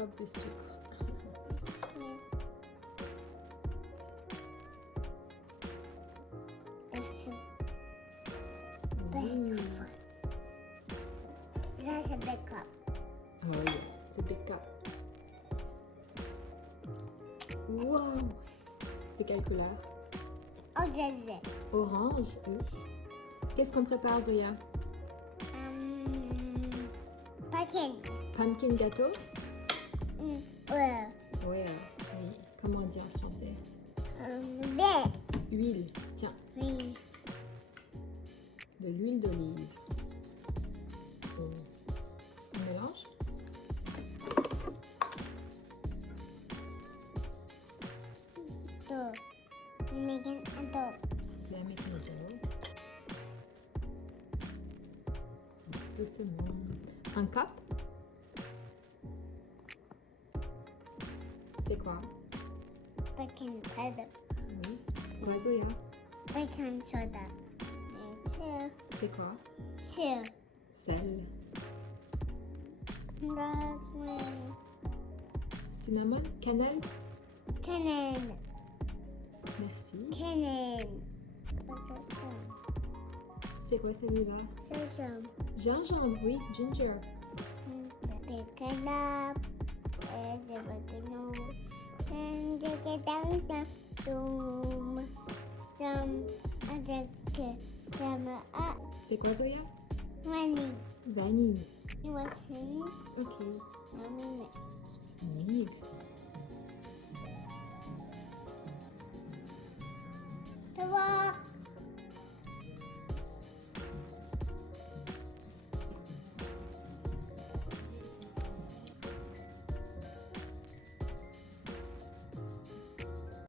cup de sucre. Mmh. That's a big cup. Oh yeah, it's a big cup. Wow! C'est quelle couleur? Oh, that's Orange. Qu'est-ce qu'on prépare, Zoya? Pumpkin. Pumpkin gâteau? Ouais. Ouais, oui. Comment on dit en français? Lait. Huile. Tiens, Oui. de l'huile d'olive. On mélange? Two. Making a dough. C'est la mécanique. Doucement. Un cup? C'est quoi? Baking powder. Oui. Quoi, Zoya? Baking soda. C'est quoi? Salt. Sel. That's me. Cinnamon? Cannelle? Cannon. Merci. Cannon. C'est quoi celui-là? Sesame. Gingembre, oui, ginger. Pick it up. And you pick it up. And you get down the doom. Some other some up. C'est quoi, Zoya? Money. Vanille. It was his. Ok. Mommy. Mix. Ta-da!